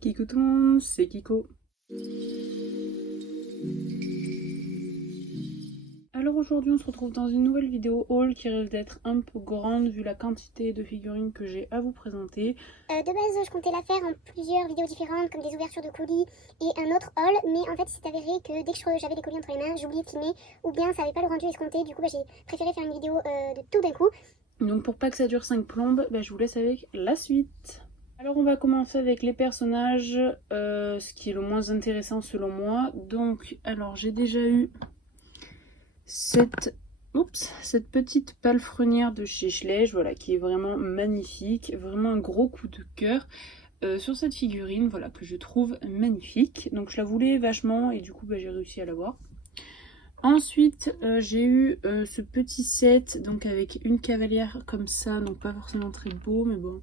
Kiko tout le monde, c'est Kiko. Alors aujourd'hui on se retrouve dans une nouvelle vidéo haul qui risque d'être un peu grande vu la quantité de figurines que j'ai à vous présenter. De base, je comptais la faire en plusieurs vidéos différentes, comme des ouvertures de colis et un autre haul, mais en fait, c'est avéré que dès que j'avais les colis entre les mains, j'oubliais de filmer, ou bien ça n'avait pas le rendu escompté, du coup, j'ai préféré faire une vidéo de tout d'un coup. Donc pour pas que ça dure 5 plombes, je vous laisse avec la suite. Alors on va commencer avec les personnages, ce qui est le moins intéressant selon moi. Donc, alors j'ai déjà eu cette petite palefrenière de chez Schleich, voilà, qui est vraiment magnifique, vraiment un gros coup de cœur sur cette figurine, voilà, que je trouve magnifique. Donc je la voulais vachement et du coup j'ai réussi à l'avoir. Ensuite j'ai eu ce petit set, donc avec une cavalière comme ça, donc pas forcément très beau, mais bon.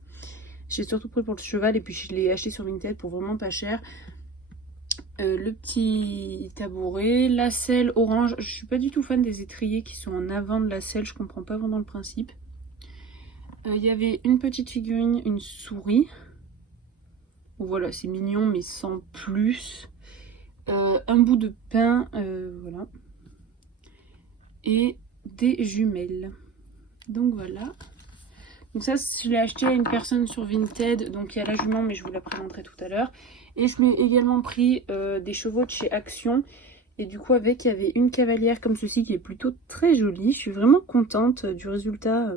J'ai surtout pris pour le cheval et puis je l'ai acheté sur Vinted pour vraiment pas cher. Le petit tabouret, la selle orange. Je suis pas du tout fan des étriers qui sont en avant de la selle, je comprends pas vraiment le principe. Il y avait une petite figurine, une souris. Bon, voilà, c'est mignon mais sans plus. Un bout de pain, voilà. Et des jumelles. Donc voilà. Donc ça, je l'ai acheté à une personne sur Vinted, donc il y a la jument, mais je vous la présenterai tout à l'heure. Et je m'ai également pris des chevaux de chez Action. Et du coup, avec, il y avait une cavalière comme ceci qui est plutôt très jolie. Je suis vraiment contente du résultat.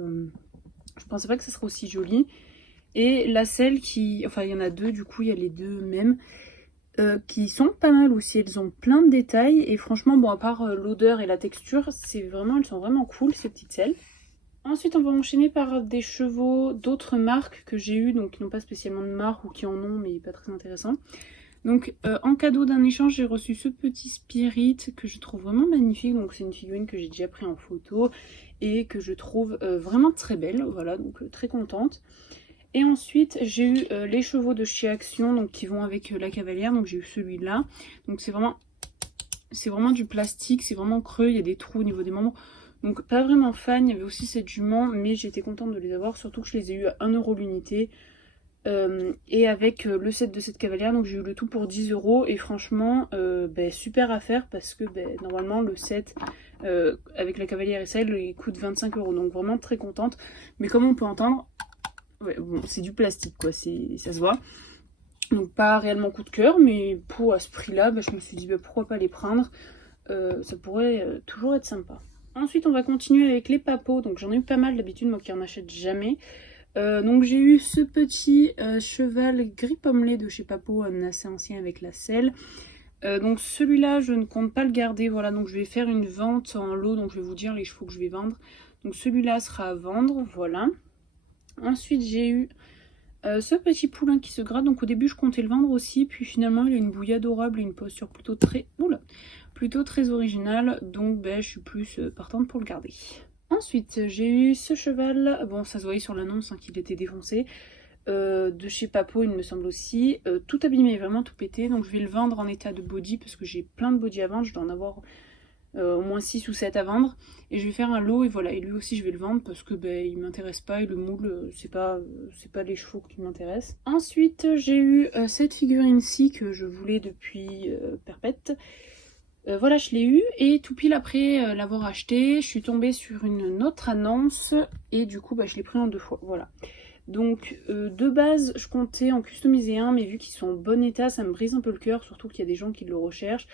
Je pensais pas que ça serait aussi joli. Et la selle qui... Enfin, il y en a deux, du coup, il y a les deux mêmes. Qui sont pas mal aussi. Elles ont plein de détails. Et franchement, bon, à part l'odeur et la texture, elles sont vraiment cool, ces petites selles. Ensuite, on va enchaîner par des chevaux d'autres marques que j'ai eu, donc qui n'ont pas spécialement de marque ou qui en ont, mais pas très intéressant. Donc, en cadeau d'un échange, j'ai reçu ce petit Spirit que je trouve vraiment magnifique. Donc, c'est une figurine que j'ai déjà pris en photo et que je trouve vraiment très belle. Voilà, donc très contente. Et ensuite, j'ai eu les chevaux de chez Action, donc qui vont avec la cavalière. Donc, j'ai eu celui-là. Donc, c'est vraiment du plastique, c'est vraiment creux, il y a des trous au niveau des membres. Donc pas vraiment fan, il y avait aussi cette jument, mais j'étais contente de les avoir, surtout que je les ai eu à 1 € l'unité. Et avec le set de cette cavalière, donc j'ai eu le tout pour 10 € et franchement super affaire parce que normalement le set avec la cavalière et celle il coûte 25 €, donc vraiment très contente. Mais comme on peut entendre, ouais, bon, c'est du plastique quoi, ça se voit. Donc pas réellement coup de cœur, mais pour à ce prix là, je me suis dit pourquoi pas les prendre. Ça pourrait toujours être sympa. Ensuite, on va continuer avec les papos. Donc j'en ai eu pas mal d'habitude, moi qui en achète jamais. Donc j'ai eu ce petit cheval gris pommelé de chez Papo, assez ancien avec la selle. Donc celui-là, je ne compte pas le garder. Voilà, donc je vais faire une vente en lot. Donc je vais vous dire les chevaux que je vais vendre. Donc celui-là sera à vendre. Voilà. Ensuite, j'ai eu ce petit poulain qui se gratte. Donc au début, je comptais le vendre aussi. Puis finalement, il a une bouille adorable et une posture plutôt très originale, donc je suis plus partante pour le garder. Ensuite, j'ai eu ce cheval, bon ça se voyait sur l'annonce qu'il était défoncé, de chez Papo il me semble aussi, tout abîmé, vraiment tout pété, donc je vais le vendre en état de body parce que j'ai plein de body à vendre, je dois en avoir au moins 6 ou 7 à vendre, et je vais faire un lot, et voilà, et lui aussi je vais le vendre parce que il m'intéresse pas, et le moule, c'est pas les chevaux qui m'intéressent. Ensuite, j'ai eu cette figurine-ci que je voulais depuis perpète. Voilà, je l'ai eu et tout pile après l'avoir acheté, je suis tombée sur une autre annonce et du coup je l'ai pris en 2 fois, voilà. Donc de base je comptais en customiser un, mais vu qu'ils sont en bon état ça me brise un peu le cœur, surtout qu'il y a des gens qui le recherchent.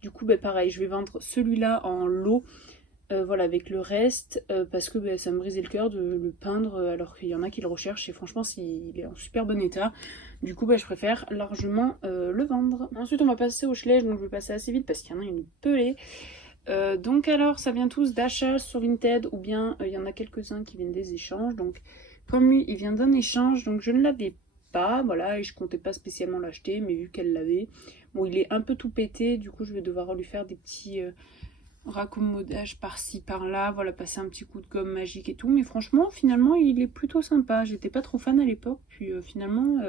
Du coup pareil, je vais vendre celui-là en lot, voilà, avec le reste, parce que ça me brisait le cœur de le peindre alors qu'il y en a qui le recherchent et franchement il est en super bon état. Du coup je préfère largement le vendre. Ensuite on va passer au Schleich, donc je vais passer assez vite parce qu'il y en a une pelée. Donc alors ça vient tous d'achats sur Vinted ou bien il y en a quelques-uns qui viennent des échanges. Donc comme lui il vient d'un échange, donc je ne l'avais pas, voilà, et je comptais pas spécialement l'acheter, mais vu qu'elle l'avait, bon il est un peu tout pété, du coup je vais devoir lui faire des petits raccommodage par-ci par-là, voilà, passer un petit coup de gomme magique et tout, mais franchement finalement il est plutôt sympa. J'étais pas trop fan à l'époque, puis finalement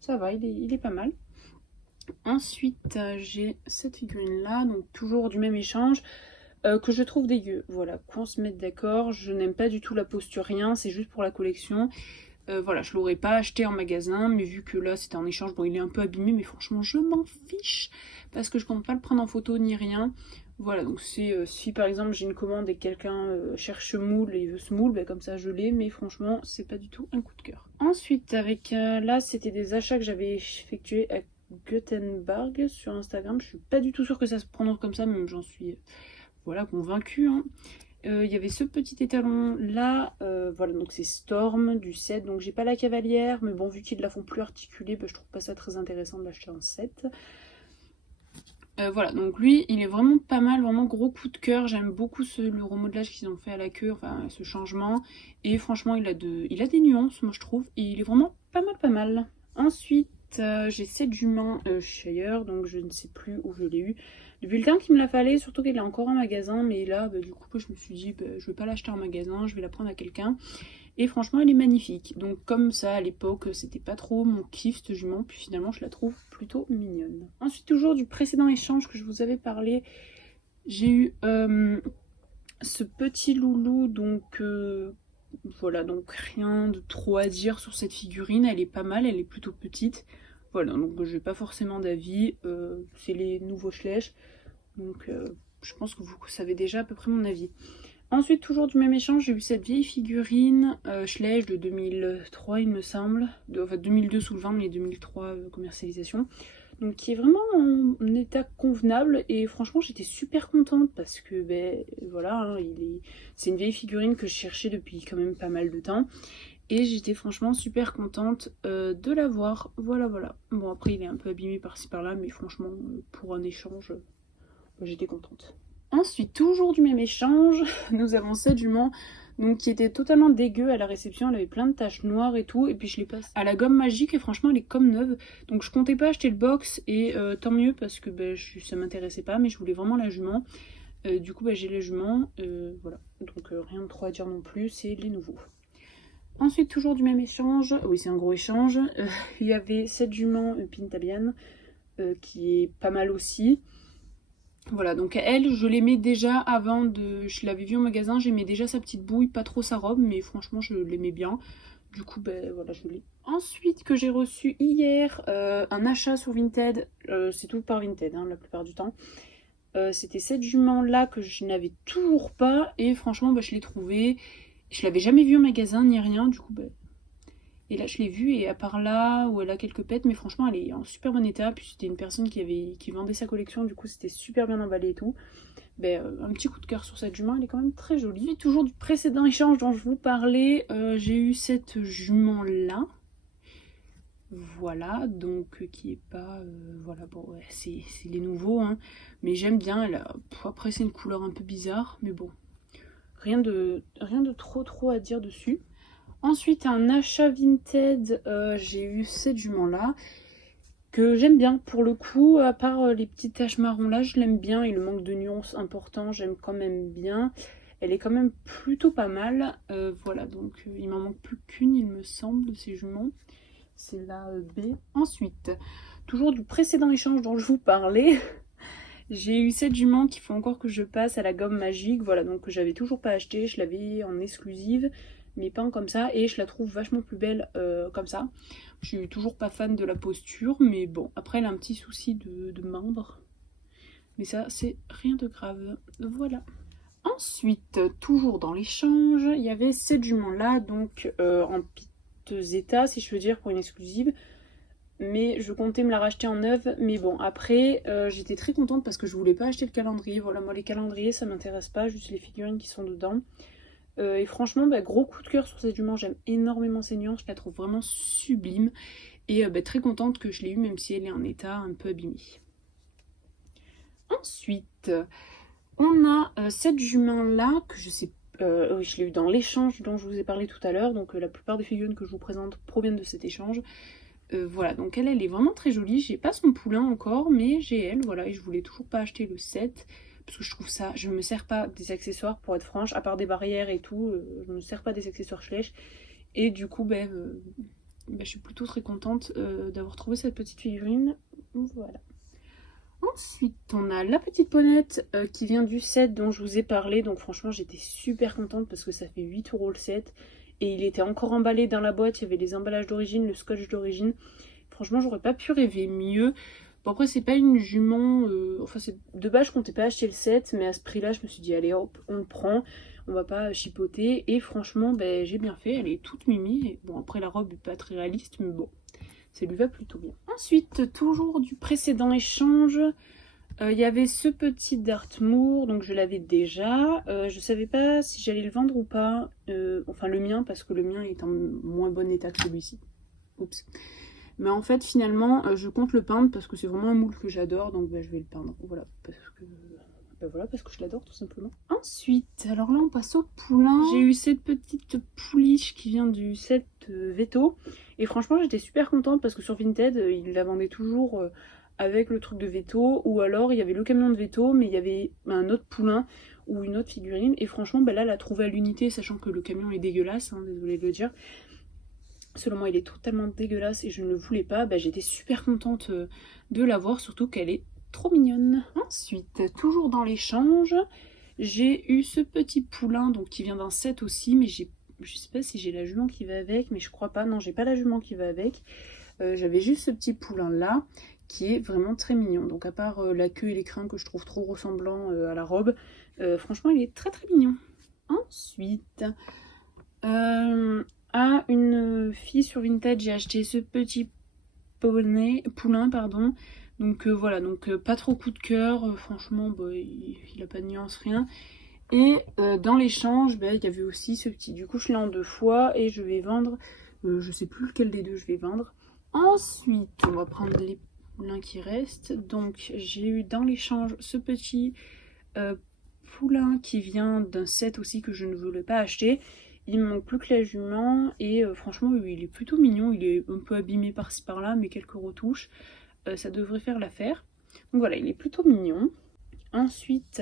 ça va, il est pas mal. Ensuite j'ai cette figurine là, donc toujours du même échange, que je trouve dégueu, voilà, qu'on se mette d'accord. Je n'aime pas du tout la posture, rien, c'est juste pour la collection. Voilà, je l'aurais pas acheté en magasin, mais vu que là c'était en échange, bon il est un peu abîmé, mais franchement je m'en fiche, parce que je compte pas le prendre en photo ni rien. Voilà, donc c'est si par exemple j'ai une commande et quelqu'un cherche ce moule et il veut ce moule, bah, comme ça je l'ai, mais franchement c'est pas du tout un coup de cœur. Ensuite avec là c'était des achats que j'avais effectués à Gutenberg sur Instagram, je suis pas du tout sûre que ça se prononce comme ça, même j'en suis voilà convaincue, hein. Il y avait ce petit étalon là, voilà, donc c'est Storm du 7, donc j'ai pas la cavalière, mais bon, vu qu'ils la font plus articulée, bah, je trouve pas ça très intéressant de l'acheter en 7. Voilà, donc lui, il est vraiment pas mal, vraiment gros coup de cœur, j'aime beaucoup le remodelage qu'ils ont fait à la queue, enfin ce changement, et franchement il a des nuances, moi je trouve, et il est vraiment pas mal. Ensuite, j'ai cette jument Shire, donc je ne sais plus où je l'ai eu. Depuis le temps qu'il me la fallait, surtout qu'elle est encore en magasin, mais là, bah, du coup, je me suis dit, bah, je vais pas l'acheter en magasin, je vais la prendre à quelqu'un. Et franchement, elle est magnifique. Donc comme ça, à l'époque, c'était pas trop mon kiff, cette jument, puis finalement, je la trouve plutôt mignonne. Ensuite, toujours du précédent échange que je vous avais parlé, j'ai eu ce petit loulou, donc... voilà, donc rien de trop à dire sur cette figurine, elle est pas mal, elle est plutôt petite. Voilà, donc j'ai pas forcément d'avis, c'est les nouveaux Schleich, donc je pense que vous savez déjà à peu près mon avis. Ensuite, toujours du même échange, j'ai eu cette vieille figurine Schleich de 2003 il me semble, enfin 2002 sous le vent, mais 2003 commercialisation. Donc qui est vraiment en état convenable et franchement j'étais super contente parce que ben voilà, hein, c'est une vieille figurine que je cherchais depuis quand même pas mal de temps et j'étais franchement super contente de l'avoir. Voilà. Bon après il est un peu abîmé par-ci par-là, mais franchement pour un échange j'étais contente. Ensuite, toujours du même échange, nous avons cette jument donc qui était totalement dégueu à la réception, elle avait plein de taches noires et tout, et puis je l'ai passée à la gomme magique et franchement elle est comme neuve. Donc je comptais pas acheter le box et tant mieux parce que ben, ça m'intéressait pas, mais je voulais vraiment la jument. Du coup ben, j'ai la jument, voilà, donc rien de trop à dire non plus, c'est les nouveaux. Ensuite toujours du même échange, oui c'est un gros échange, il y avait cette jument Pintabian qui est pas mal aussi. Voilà, donc elle, je l'aimais déjà avant de... Je l'avais vue au magasin, j'aimais déjà sa petite bouille, pas trop sa robe, mais franchement, je l'aimais bien. Du coup, ben voilà, je l'ai. Ensuite, que j'ai reçu hier, un achat sur Vinted, c'est tout par Vinted, hein, la plupart du temps. C'était cette jument-là que je n'avais toujours pas, et franchement, ben, je l'ai trouvée. Je l'avais jamais vue au magasin, ni rien, du coup, ben... Et là, je l'ai vue, et à part là, où elle a quelques pets, mais franchement, elle est en super bon état. Puis c'était une personne qui vendait sa collection, du coup, c'était super bien emballé et tout. Ben, un petit coup de cœur sur cette jument, elle est quand même très jolie. Et toujours du précédent échange dont je vous parlais, j'ai eu cette jument-là. Voilà, donc qui est pas... voilà, bon, ouais, c'est les nouveaux, hein. Mais j'aime bien, après c'est une couleur un peu bizarre, mais bon. Rien de trop à dire dessus. Ensuite, un achat Vinted, j'ai eu cette jument-là, que j'aime bien. Pour le coup, à part les petites taches marron là, je l'aime bien. Et le manque de nuances important, j'aime quand même bien. Elle est quand même plutôt pas mal. Voilà, donc il m'en manque plus qu'une, il me semble, de ces juments. C'est la B. Ensuite, toujours du précédent échange dont je vous parlais, j'ai eu cette jument qu'il faut encore que je passe à la gomme magique. Voilà, donc que j'avais toujours pas acheté, je l'avais en exclusive, mais pas comme ça, et je la trouve vachement plus belle comme ça. Je suis toujours pas fan de la posture, mais bon, après elle a un petit souci de membre, mais ça c'est rien de grave, voilà. Ensuite, toujours dans l'échange, il y avait cette jument là, donc en piteux état si je veux dire, pour une exclusive, mais je comptais me la racheter en neuve. Mais bon, après j'étais très contente parce que je voulais pas acheter le calendrier. Voilà, moi les calendriers ça m'intéresse pas, juste les figurines qui sont dedans. Et franchement, bah, gros coup de cœur sur cette jument, j'aime énormément ses nuances, je la trouve vraiment sublime. Et bah, très contente que je l'ai eue, même si elle est en état un peu abîmé. Ensuite, on a cette jument-là, que je sais oui, je l'ai eu dans l'échange dont je vous ai parlé tout à l'heure. Donc la plupart des figurines que je vous présente proviennent de cet échange. Voilà, donc elle est vraiment très jolie. J'ai pas son poulain encore, mais j'ai elle, voilà. Et je voulais toujours pas acheter le 7. Parce que je trouve ça, je me sers pas des accessoires pour être franche, à part des barrières et tout, je me sers pas des accessoires Schleich. Et du coup, je suis plutôt très contente d'avoir trouvé cette petite figurine. Voilà. Ensuite, on a la petite ponette qui vient du set dont je vous ai parlé. Donc franchement, j'étais super contente parce que ça fait 8 € le set. et il était encore emballé dans la boîte, il y avait les emballages d'origine, le scotch d'origine. Franchement, j'aurais pas pu rêver mieux. Bon, après, c'est pas une jument, enfin, de base, je comptais pas acheter le set, mais à ce prix-là, je me suis dit, allez hop, on le prend, on va pas chipoter. Et franchement, ben, j'ai bien fait, elle est toute mimi. Et bon, après, la robe est pas très réaliste, mais bon, ça lui va plutôt bien. Ensuite, toujours du précédent échange, il y avait ce petit Dartmoor, donc je l'avais déjà. Je savais pas si j'allais le vendre ou pas, enfin le mien, parce que le mien est en moins bon état que celui-ci. Oups. Mais en fait, finalement, je compte le peindre parce que c'est vraiment un moule que j'adore, donc bah, je vais le peindre. Voilà, parce que je l'adore tout simplement. Ensuite, alors là, on passe au poulain. J'ai eu cette petite pouliche qui vient du set Veto. Et franchement, j'étais super contente parce que sur Vinted, ils la vendaient toujours avec le truc de Veto. Ou alors, il y avait le camion de Veto, mais il y avait un autre poulain ou une autre figurine. Et franchement, bah, là, elle a trouvé à l'unité, sachant que le camion est dégueulasse, hein, désolée de le dire. Selon moi, il est totalement dégueulasse et je ne le voulais pas. Bah, j'étais super contente de l'avoir, surtout qu'elle est trop mignonne. Ensuite, toujours dans l'échange, j'ai eu ce petit poulain donc qui vient d'un set aussi, mais je sais pas si j'ai la jument qui va avec, mais je crois pas. Non, j'ai pas la jument qui va avec. J'avais juste ce petit poulain là qui est vraiment très mignon. Donc à part la queue et les crins que je trouve trop ressemblants à la robe, franchement, il est très très mignon. Ensuite, à une fille sur Vinted, j'ai acheté ce petit poulain, pardon. Donc voilà, donc pas trop coup de cœur, franchement, bah, il a pas de nuance, rien. Et dans l'échange, bah, il y avait aussi ce petit. Du coup, je l'ai en 2 fois et je vais vendre, je sais plus lequel des deux je vais vendre. Ensuite, on va prendre les poulains qui restent. Donc, j'ai eu dans l'échange ce petit poulain qui vient d'un set aussi que je ne voulais pas acheter. Il me manque plus que la jument et franchement il est plutôt mignon, il est un peu abîmé par-ci par-là mais quelques retouches, ça devrait faire l'affaire. Donc voilà, il est plutôt mignon. Ensuite,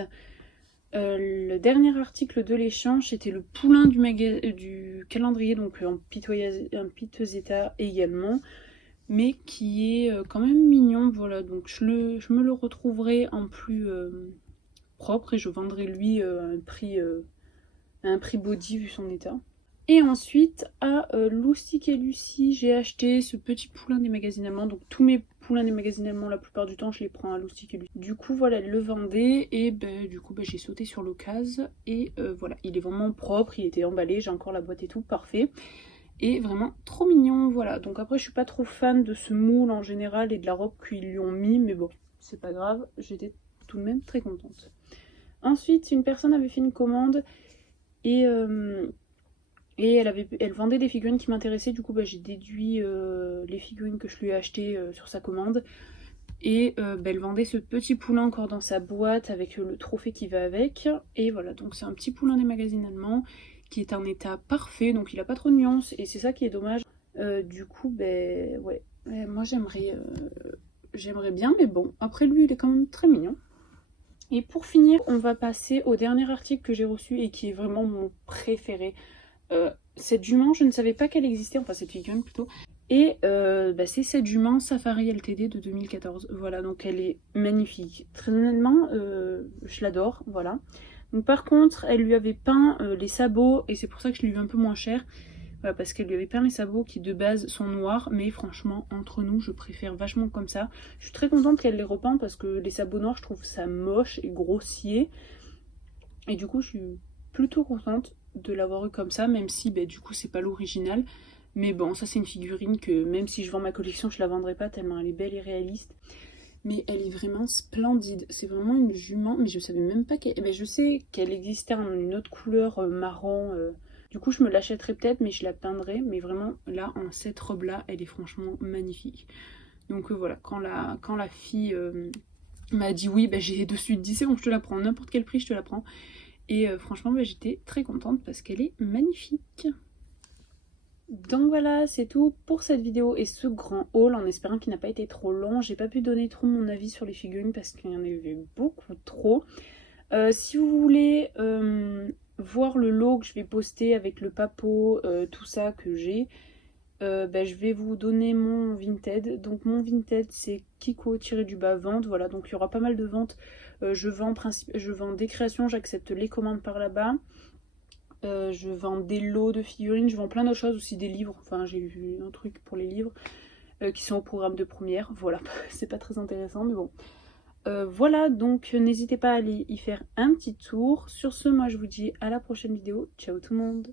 le dernier article de l'échange c'était le poulain du calendrier, donc en piteux état également, mais qui est quand même mignon. Voilà, donc je me le retrouverai en plus propre et je vendrai lui un prix body vu son état. Et ensuite à Loustic et Lucie, j'ai acheté ce petit poulain des magazines allemands. Donc tous mes poulains des magazines allemands, la plupart du temps, je les prends à Loustic et Lucie. Du coup voilà, elle le vendait et du coup j'ai sauté sur l'occasion. Et voilà, il est vraiment propre, il était emballé, j'ai encore la boîte et tout, parfait. Et vraiment trop mignon, voilà. Donc après je suis pas trop fan de ce moule en général et de la robe qu'ils lui ont mis, mais bon, c'est pas grave, j'étais tout de même très contente. Ensuite, une personne avait fait une commande et elle vendait des figurines qui m'intéressaient. Du coup, j'ai déduit les figurines que je lui ai achetées sur sa commande. Et elle vendait ce petit poulain encore dans sa boîte avec le trophée qui va avec. Et voilà, donc c'est un petit poulain des magazines allemands qui est en état parfait. Donc il a pas trop de nuances et c'est ça qui est dommage. Du coup, ouais, moi j'aimerais bien, mais bon, après lui, il est quand même très mignon. Et pour finir, on va passer au dernier article que j'ai reçu et qui est vraiment mon préféré. Cette jument, je ne savais pas qu'elle existait, enfin cette figurine plutôt. Et c'est cette jument Safari LTD de 2014. Voilà, donc elle est magnifique. Très honnêtement, je l'adore, voilà. Donc par contre, elle lui avait peint les sabots et c'est pour ça que je l'ai eu un peu moins cher. Voilà, parce qu'elle lui avait peint les sabots qui de base sont noirs, mais franchement, entre nous, je préfère vachement comme ça. Je suis très contente qu'elle les repeint parce que les sabots noirs, je trouve ça moche et grossier. Et du coup, je suis plutôt contente de l'avoir eu comme ça, même si du coup, c'est pas l'original. Mais bon, ça c'est une figurine que même si je vends ma collection, je la vendrai pas tellement elle est belle et réaliste. Mais elle est vraiment splendide. C'est vraiment une jument, mais je savais même pas qu'elle... je sais qu'elle existait en une autre couleur marron. Du coup, je me l'achèterai peut-être, mais je la peindrai. Mais vraiment, là, en cette robe-là, elle est franchement magnifique. Donc voilà, quand la fille m'a dit oui, j'ai de suite dit c'est bon, je te la prends. N'importe quel prix, je te la prends. Et franchement, j'étais très contente parce qu'elle est magnifique. Donc voilà, c'est tout pour cette vidéo et ce grand haul, en espérant qu'il n'a pas été trop long. J'ai pas pu donner trop mon avis sur les figurines parce qu'il y en avait beaucoup trop. Si vous voulez voir le lot que je vais poster avec le papeau, tout ça que j'ai, je vais vous donner mon Vinted. Donc mon Vinted c'est Kiko-vente. Voilà, donc il y aura pas mal de ventes. Je vends des créations, j'accepte les commandes par là-bas. Je vends des lots de figurines, je vends plein d'autres choses, aussi des livres. Enfin, j'ai vu un truc pour les livres qui sont au programme de première. Voilà, c'est pas très intéressant, mais bon. Voilà, donc n'hésitez pas à aller y faire un petit tour. Sur ce, moi je vous dis à la prochaine vidéo. Ciao tout le monde!